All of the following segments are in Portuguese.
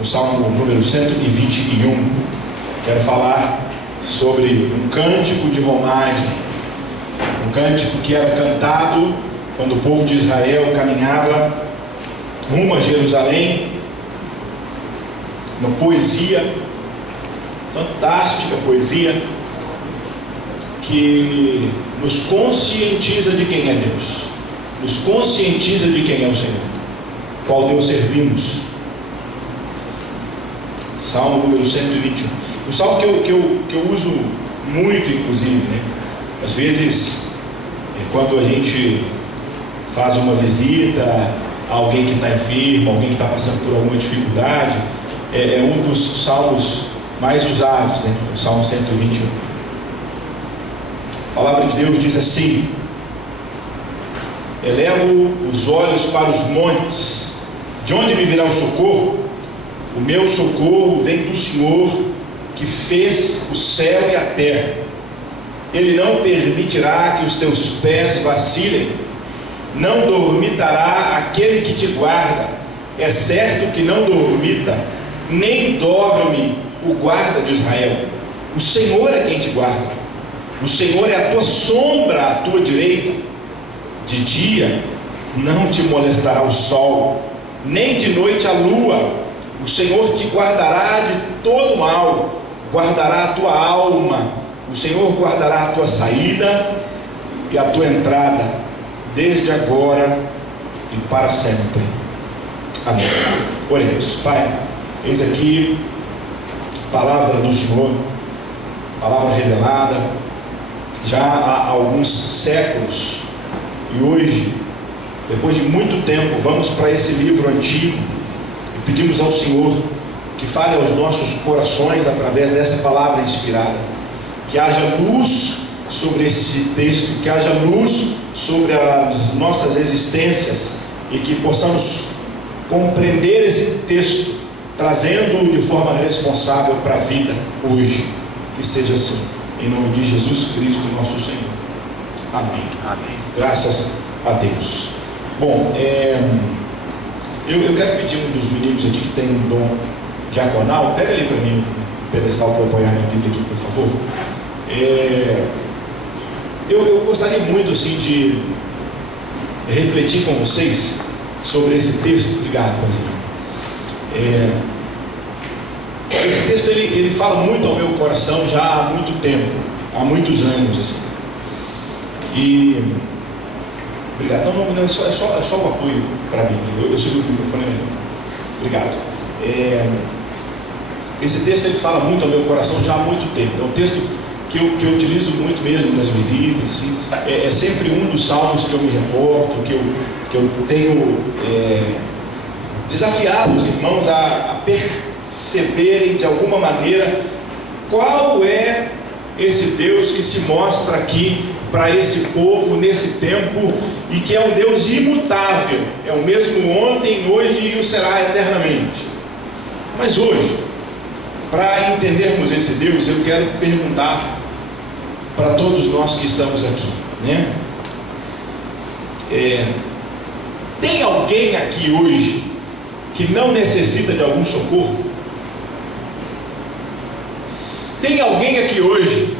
no Salmo número 121. Quero falar sobre um cântico de romagem, um cântico que era cantado quando o povo de Israel caminhava rumo a Jerusalém, uma poesia, fantástica poesia, que nos conscientiza de quem é Deus, nos conscientiza de quem é o Senhor, qual Deus servimos. Salmo número 121. Um salmo que eu uso muito, inclusive, né? Às vezes, quando a gente faz uma visita a alguém que está enfermo, alguém que está passando por alguma dificuldade, é um dos salmos mais usados, né? O Salmo 121. A palavra de Deus diz assim: elevo os olhos para os montes, de onde me virá o socorro? O meu socorro vem do Senhor, que fez o céu e a terra. Ele não permitirá que os teus pés vacilem, não dormitará aquele que te guarda. É certo que não dormita, nem dorme o guarda de Israel. O Senhor é quem te guarda, o Senhor é a tua sombra à tua direita. De dia não te molestará o sol, nem de noite a lua. O Senhor te guardará de todo mal, guardará a tua alma. O Senhor guardará a tua saída e a tua entrada, desde agora e para sempre. Amém. Oremos. Pai, eis aqui a palavra do Senhor, palavra revelada já há alguns séculos, e hoje, depois de muito tempo, vamos para esse livro antigo e pedimos ao Senhor que fale aos nossos corações através dessa palavra inspirada, que haja luz sobre esse texto, que haja luz sobre as nossas existências, e que possamos compreender esse texto, trazendo-o de forma responsável para a vida hoje. Que seja assim, em nome de Jesus Cristo, nosso Senhor. Amém. Amém. Graças a Deus. Bom, eu quero pedir um dos meninos aqui que tem um dom diaconal, pega ali para mim um pedestal para apoiar minha Bíblia aqui, por favor. Eu gostaria muito assim de refletir com vocês sobre esse texto. Obrigado, Brasil. Esse texto ele fala muito ao meu coração já há muito tempo, há muitos anos assim. E obrigado. Não, é só o apoio para mim. Eu seguro o microfone melhor. Obrigado. Esse texto ele fala muito ao meu coração já há muito tempo. É um texto que eu utilizo muito mesmo nas visitas, assim. É sempre um dos salmos que eu me reporto, que eu tenho desafiado os irmãos a perceberem de alguma maneira qual é esse Deus que se mostra aqui para esse povo nesse tempo, e que é um Deus imutável, é o mesmo ontem, hoje e o será eternamente. Mas hoje, para entendermos esse Deus, eu quero perguntar para todos nós que estamos aqui, né? Tem alguém aqui hoje que não necessita de algum socorro? Tem alguém aqui hoje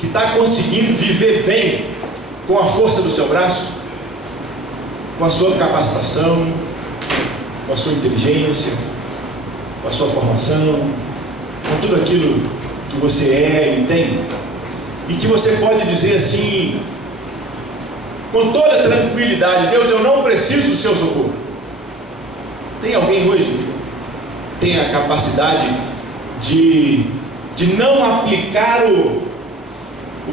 que está conseguindo viver bem com a força do seu braço, com a sua capacitação, com a sua inteligência, com a sua formação, com tudo aquilo que você é e tem, e que você pode dizer assim, com toda tranquilidade: Deus, eu não preciso do seu socorro? Tem alguém hoje que tem a capacidade de não aplicar o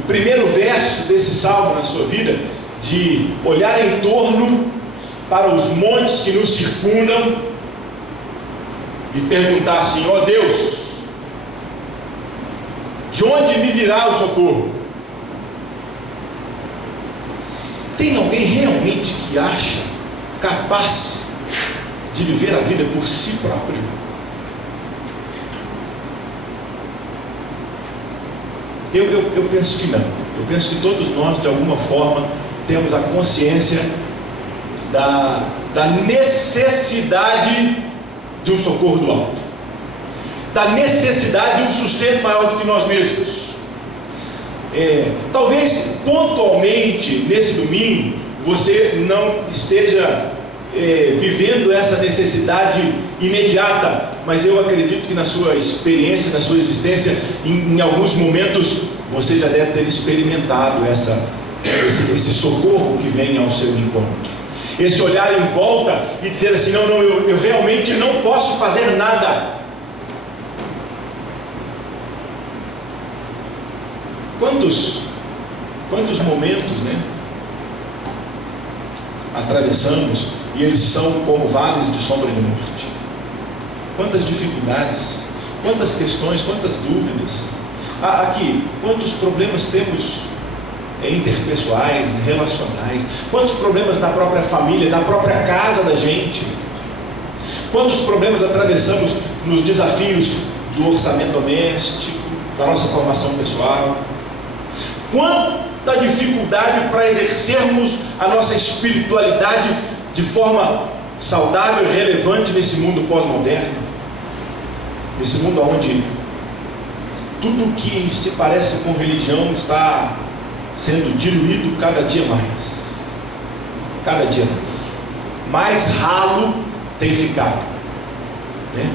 primeiro verso desse salmo na sua vida, de olhar em torno para os montes que nos circundam e perguntar assim: ó Deus, de onde me virá o socorro? Tem alguém realmente que acha capaz de viver a vida por si próprio? Eu penso que não. Eu penso que todos nós, de alguma forma, temos a consciência da necessidade de um socorro do alto. da necessidade de um sustento maior do que nós mesmos. Talvez pontualmente nesse domingo você não esteja vivendo essa necessidade imediata, mas eu acredito que na sua experiência, na sua existência, em alguns momentos você já deve ter experimentado esse socorro que vem ao seu encontro, esse olhar em volta e dizer assim: não, eu realmente não posso fazer nada. Quantos momentos, né, atravessamos e eles são como vales de sombra de morte. Quantas dificuldades, quantas questões, quantas dúvidas. Aqui, quantos problemas temos interpessoais, relacionais, quantos problemas da própria família, da própria casa da gente, quantos problemas atravessamos nos desafios do orçamento doméstico, da nossa formação pessoal, quanta dificuldade para exercermos a nossa espiritualidade de forma saudável e relevante nesse mundo pós-moderno, nesse mundo onde tudo que se parece com religião está sendo diluído cada dia mais, mais ralo tem ficado, né?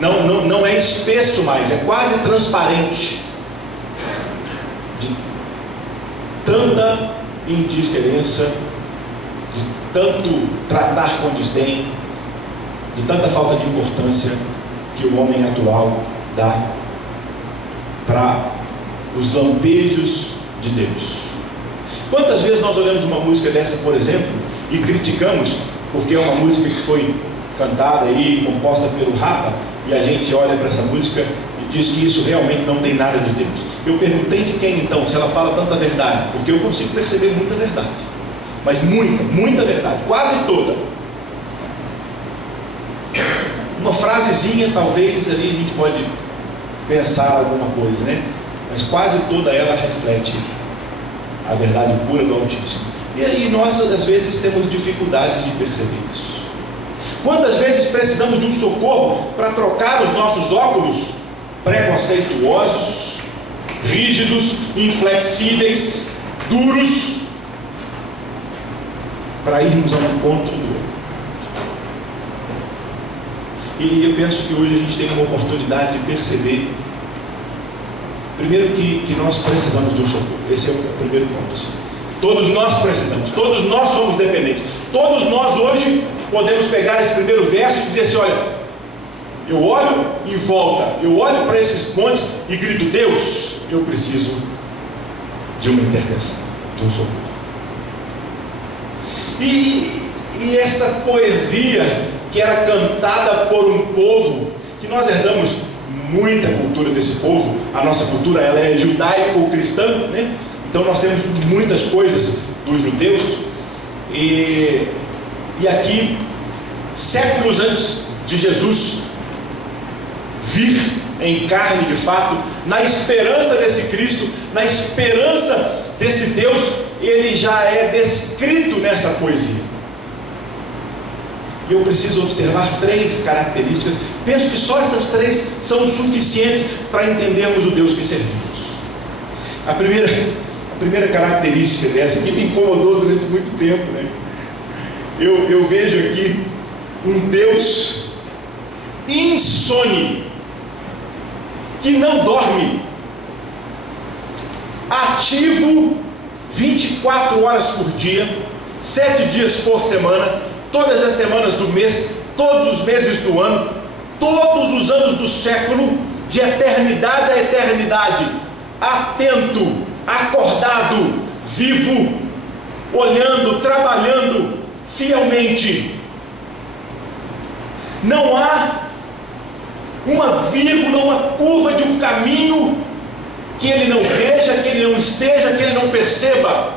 Não é espesso mais, é quase transparente, de tanta indiferença, de tanto tratar com desdém, de tanta falta de importância que o homem atual dá para os lampejos de Deus. Quantas vezes nós olhamos uma música dessa, por exemplo, e criticamos porque é uma música que foi cantada e composta pelo Rapa, e a gente olha para essa música e diz que isso realmente não tem nada de Deus. Eu perguntei de quem então, se ela fala tanta verdade, porque eu consigo perceber muita verdade, mas muita verdade, quase toda. Uma frasezinha talvez ali a gente pode pensar alguma coisa, né? Mas quase toda ela reflete a verdade pura do Altíssimo. E aí nós às vezes temos dificuldades de perceber isso. Quantas vezes precisamos de um socorro para trocar os nossos óculos preconceituosos, rígidos, inflexíveis, duros, para irmos ao encontro do outro. E eu penso que hoje a gente tem uma oportunidade de perceber, primeiro, que nós precisamos de um socorro. Esse é o primeiro ponto, assim. Todos nós precisamos, todos nós somos dependentes, todos nós hoje podemos pegar esse primeiro verso e dizer assim: olha, eu olho em volta, eu olho para esses montes e grito: Deus, eu preciso de uma intervenção, de um socorro. E essa poesia que era cantada por um povo, que nós herdamos muita cultura desse povo, a nossa cultura ela é judaico-cristã, né? Então nós temos muitas coisas dos judeus, e aqui, séculos antes de Jesus vir em carne de fato, na esperança desse Cristo, na esperança desse Deus, ele já é descrito nessa poesia. E eu preciso observar 3 características. Penso que só essas 3 são suficientes para entendermos o Deus que servimos. A primeira característica dessa aqui me incomodou durante muito tempo, né? Eu vejo aqui um Deus insone, que não dorme, ativo 24 horas por dia, 7 dias por semana, todas as semanas do mês, todos os meses do ano, todos os anos do século, de eternidade a eternidade, atento, acordado, vivo, olhando, trabalhando fielmente. Não há uma vírgula, uma curva de um caminho que ele não veja, que ele não esteja, que ele não perceba,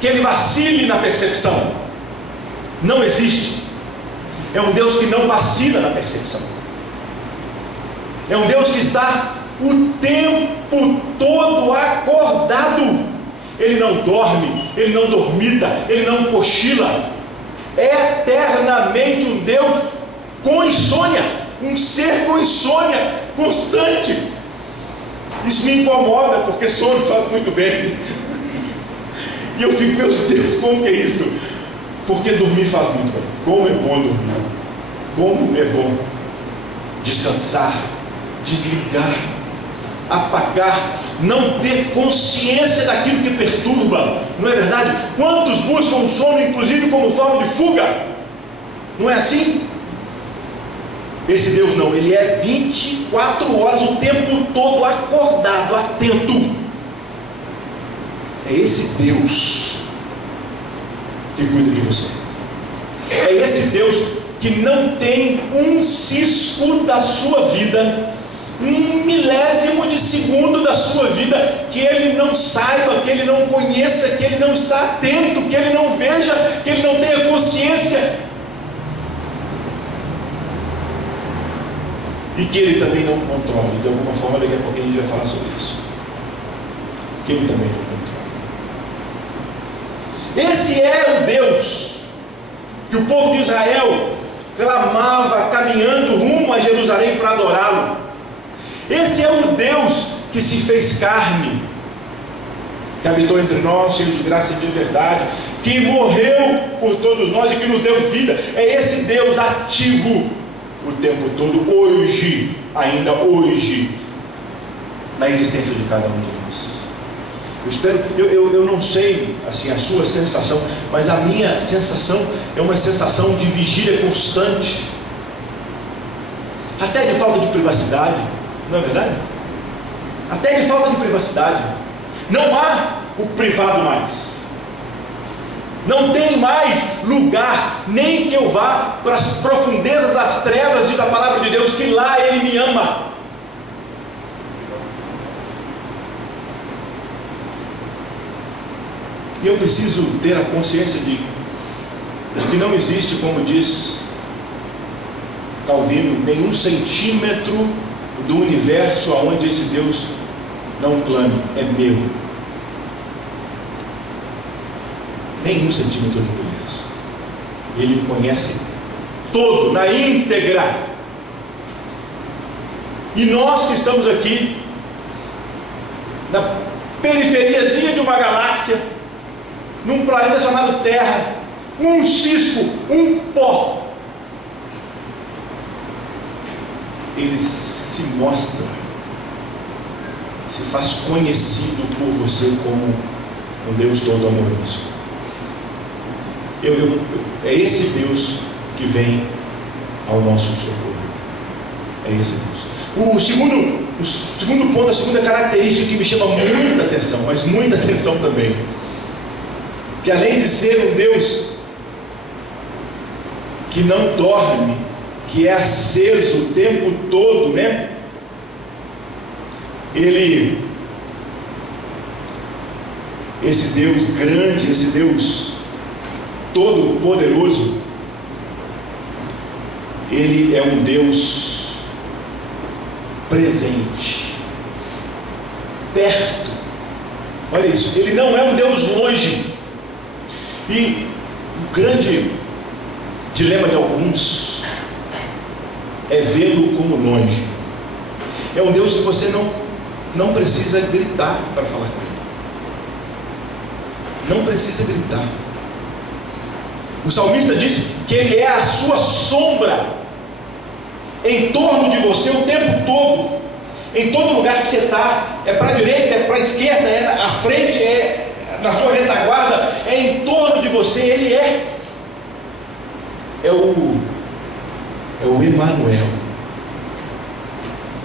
que ele vacile na percepção. Não existe. É um Deus que não vacila na percepção. É um Deus que está o tempo todo acordado. Ele não dorme, ele não dormita, ele não cochila. É eternamente um Deus com insônia. um ser com insônia constante. Isso me incomoda, porque sono faz muito bem. E eu fico, meu Deus, como que é isso? Porque dormir faz muito bem. Como é bom dormir. Como é bom descansar, desligar, apagar, não ter consciência daquilo que perturba. Não é verdade? Quantos buscam o sono, inclusive, como forma de fuga? Não é assim? Esse Deus não, Ele é 24 horas, o tempo todo acordado, atento. É esse Deus que cuida de você. É esse Deus que não tem um cisco da sua vida, um milésimo de segundo da sua vida, que Ele não saiba, que Ele não conheça, que Ele não está atento, que Ele não veja, que Ele não tenha consciência. E que Ele também não controle. De alguma forma, daqui a pouco a gente vai falar sobre isso. Que Ele também não controle. Esse é o Deus que o povo de Israel clamava, caminhando rumo a Jerusalém para adorá-lo. Esse é o Deus que se fez carne, que habitou entre nós, cheio de graça e de verdade, que morreu por todos nós e que nos deu vida. É esse Deus ativo o tempo todo, hoje, ainda hoje, na existência de cada um de nós. Eu não sei assim a sua sensação, mas a minha sensação é uma sensação de vigília constante, até de falta de privacidade, não é verdade? Até de falta de privacidade. Não há o privado mais. Não tem mais lugar, nem que eu vá para as profundezas das trevas, diz a palavra de Deus, que lá Ele me ama. E eu preciso ter a consciência de que não existe, como diz Calvino, nenhum centímetro do universo aonde esse Deus não clame, é meu. Nenhum centímetro do universo. Ele conhece todo, na íntegra. E nós que estamos aqui na periferiazinha de uma galáxia, num planeta chamado Terra, um cisco, um pó, Ele se mostra, se faz conhecido por você como um Deus todo amoroso. É esse Deus que vem ao nosso socorro. É esse Deus. O segundo ponto, a segunda característica que me chama muita atenção, mas muita atenção também, que além de ser um Deus que não dorme, que é aceso o tempo todo, né? Esse Deus grande, esse Deus todo poderoso, Ele é um Deus presente, perto. Olha isso, Ele não é um Deus longe. E o grande dilema de alguns é vê-lo como longe. É um Deus que você não precisa gritar para falar com Ele. Não precisa gritar. O salmista disse que Ele é a sua sombra em torno de você o tempo todo. Em todo lugar que você está, é para a direita, é para a esquerda, é à frente, é na sua retaguarda, é em torno de você. Ele é o Emanuel,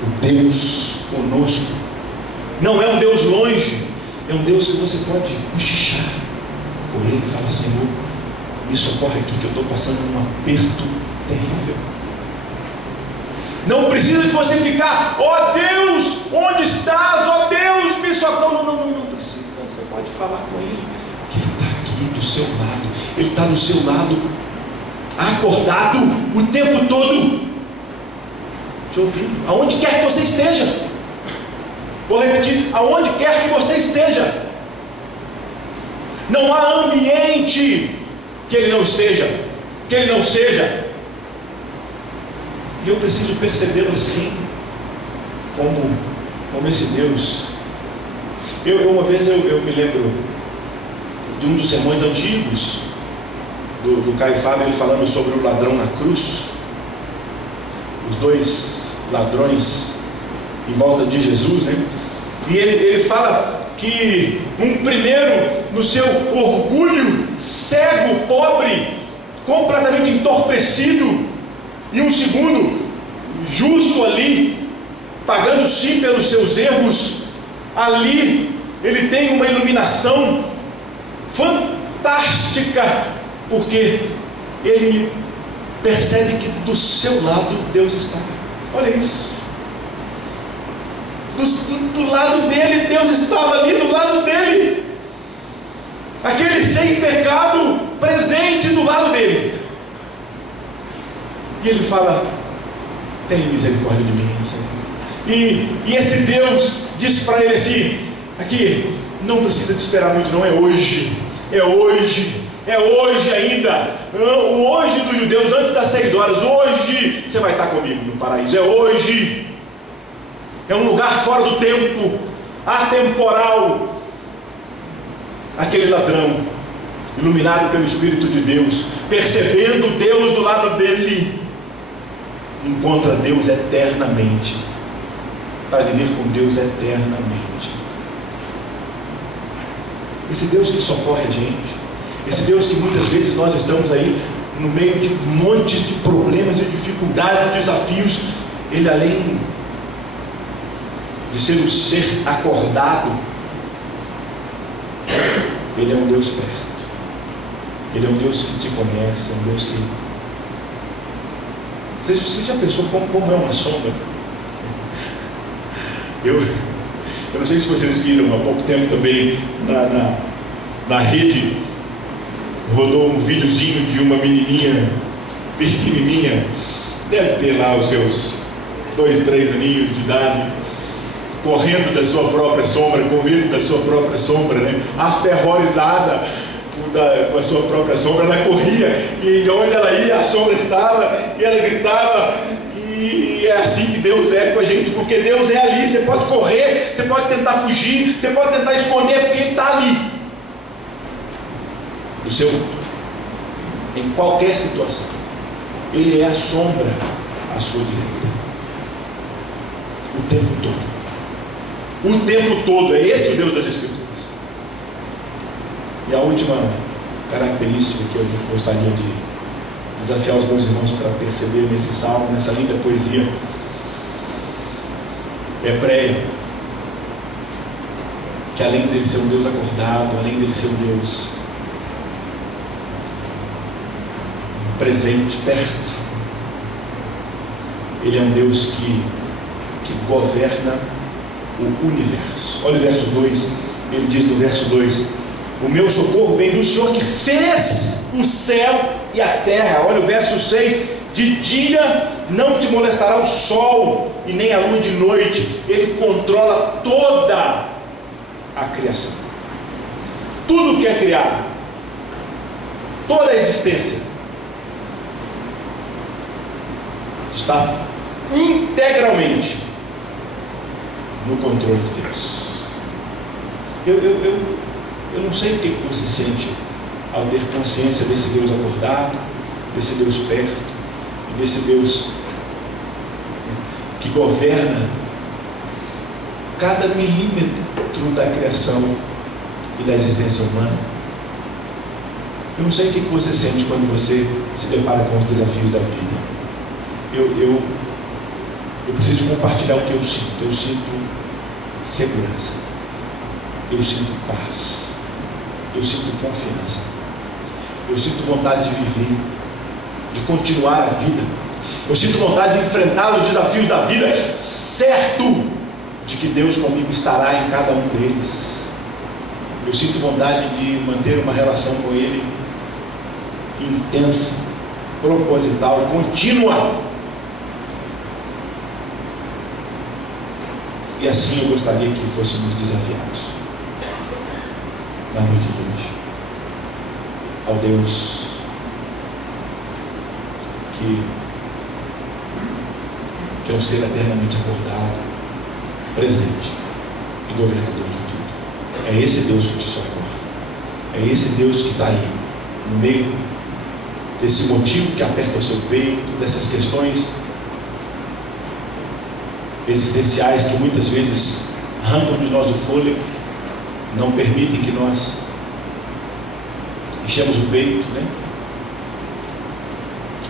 o Deus conosco. Não é um Deus longe, é um Deus que você pode cochichar com Ele e falar: Senhor, me socorre aqui que eu estou passando um aperto terrível. Não precisa de você ficar: ó Deus, onde estás? Ó Deus, me socorre. Não precisa. Você pode falar com Ele, que Ele está aqui do seu lado. Ele está do seu lado, acordado o tempo todo, te ouvindo, aonde quer que você esteja. Vou repetir: aonde quer que você esteja. Não há ambiente que Ele não esteja, que Ele não seja. E eu preciso percebê-lo assim, como esse Deus. Uma vez eu me lembro de um dos sermões antigos do Caio Fábio, ele falando sobre o ladrão na cruz, os dois ladrões em volta de Jesus, né? E ele fala que um primeiro, no seu orgulho, cego, pobre, completamente entorpecido, e um segundo, justo ali, pagando sim pelos seus erros. Ali ele tem uma iluminação fantástica, porque ele percebe que do seu lado Deus está. Olha isso. Do lado dele, Deus estava ali do lado dele. Aquele sem pecado presente do lado dele. E ele fala: tem misericórdia de mim, Senhor. E esse Deus diz para ele assim: aqui, não precisa de esperar muito, não, é hoje. É hoje. É hoje ainda. O hoje dos judeus, antes das 6 horas. Hoje você vai estar comigo no paraíso. É hoje. É um lugar fora do tempo, atemporal. Aquele ladrão, iluminado pelo Espírito de Deus, percebendo Deus do lado dele, encontra Deus eternamente, para viver com Deus eternamente. Esse Deus que socorre a gente, esse Deus que muitas vezes nós estamos aí no meio de montes de problemas, de dificuldades, de desafios, ele, além de ser um ser acordado, ele é um Deus perto. Ele é um Deus que te conhece, é um Deus que... Você já pensou como é uma sombra? Eu não sei se vocês viram, há pouco tempo também na rede rodou um videozinho de uma menininha pequenininha, deve ter lá os seus 2, 3 aninhos de idade, correndo da sua própria sombra, com medo da sua própria sombra, né? Aterrorizada com a sua própria sombra, ela corria, e de onde ela ia, a sombra estava, e ela gritava. E é assim que Deus é com a gente, porque Deus é ali. Você pode correr, você pode tentar fugir, você pode tentar esconder, porque Ele está ali, do seu lado, em qualquer situação. Ele é a sombra à sua direita, o tempo todo. O tempo todo. É esse o Deus das Escrituras. E a última característica que eu gostaria de desafiar os meus irmãos para perceber nesse salmo, nessa linda poesia hebreia, que além dele ser um Deus acordado, além dele ser um Deus presente, perto, ele é um Deus que governa o universo. Olha o verso 2, ele diz no verso 2: o meu socorro vem do Senhor que fez o céu e a terra. Olha o verso 6: de dia não te molestará o sol e nem a lua de noite. Ele controla toda a criação, tudo que é criado, toda a existência está integralmente no controle de Deus. Eu não sei o que você sente ao ter consciência desse Deus acordado, desse Deus perto, e desse Deus que governa cada milímetro da criação e da existência humana. Eu não sei o que você sente quando você se depara com os desafios da vida. Eu preciso compartilhar o que eu sinto. Eu sinto segurança, eu sinto paz, eu sinto confiança, eu sinto vontade de viver, de continuar a vida. Eu sinto vontade de enfrentar os desafios da vida, certo de que Deus comigo estará em cada um deles. Eu sinto vontade de manter uma relação com Ele intensa, proposital, contínua. E assim eu gostaria que fôssemos desafiados na noite de hoje ao Deus que que é um ser eternamente acordado, presente e governador de tudo. É esse Deus que te socorre. É esse Deus que está aí, no meio desse motivo que aperta o seu peito, dessas questões existenciais que muitas vezes arrancam de nós o fôlego, não permitem que nós enchemos o peito, né?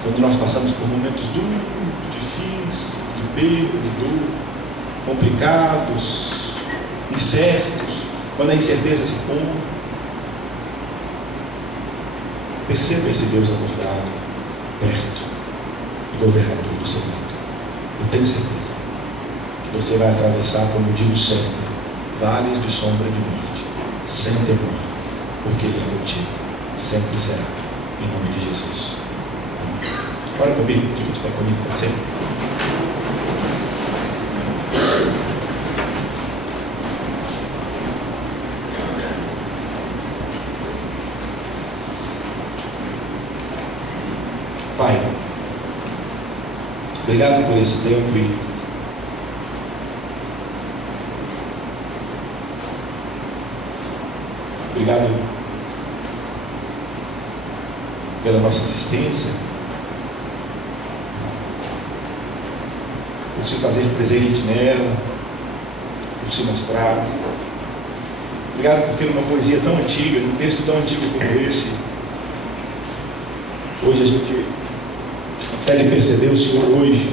Quando nós passamos por momentos duros, difíceis, de perda, de dor, complicados, incertos, quando a incerteza se põe, perceba esse Deus acordado, perto e governador do seu lado. Eu tenho certeza que você vai atravessar, como digo sempre, vales de sombra de morte, sem temor, porque Ele é contigo, sempre será, em nome de Jesus. Amém. Ora comigo, fica de pé comigo, pode ser? Pai, obrigado por esse tempo e obrigado pela nossa assistência, por se fazer presente nela, por se mostrar. Obrigado porque numa poesia tão antiga, num texto tão antigo como esse, hoje a gente consegue perceber o Senhor hoje,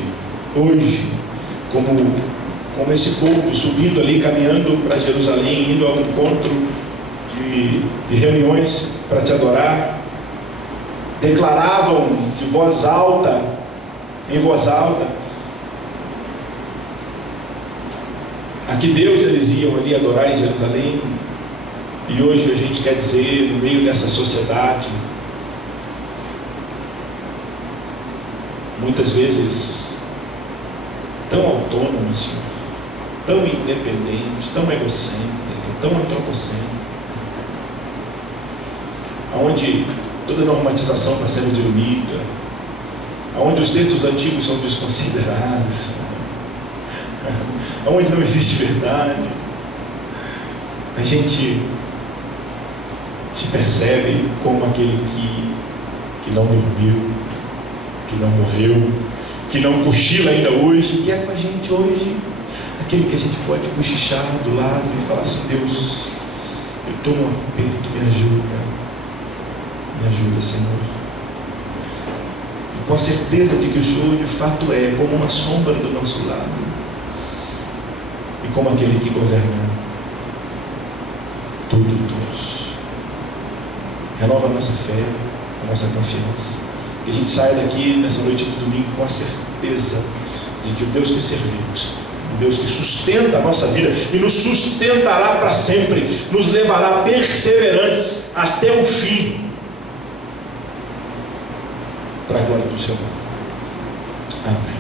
como esse povo subindo ali, caminhando para Jerusalém, indo ao encontro de reuniões para te adorar, declaravam de voz alta, em voz alta, a que Deus eles iam ali adorar em Jerusalém. E hoje a gente quer dizer, no meio dessa sociedade, muitas vezes tão autônoma, Senhor, tão independente, tão egocêntrica, tão antropocêntrica, onde toda normatização está sendo diluída, onde os textos antigos são desconsiderados, onde não existe verdade, a gente se percebe como aquele que não dormiu, que não morreu, que não cochila ainda hoje, que é com a gente hoje, aquele que a gente pode cochichar do lado e falar assim: Deus, eu estou num aperto, me ajuda, Senhor. E com a certeza de que o Senhor de fato é como uma sombra do nosso lado, e como aquele que governa tudo e todos. Renova a nossa fé, a nossa confiança, que a gente saia daqui nessa noite de domingo com a certeza de que o Deus que servimos, o Deus que sustenta a nossa vida e nos sustentará para sempre, nos levará perseverantes até o fim, para a glória do Senhor. Amém.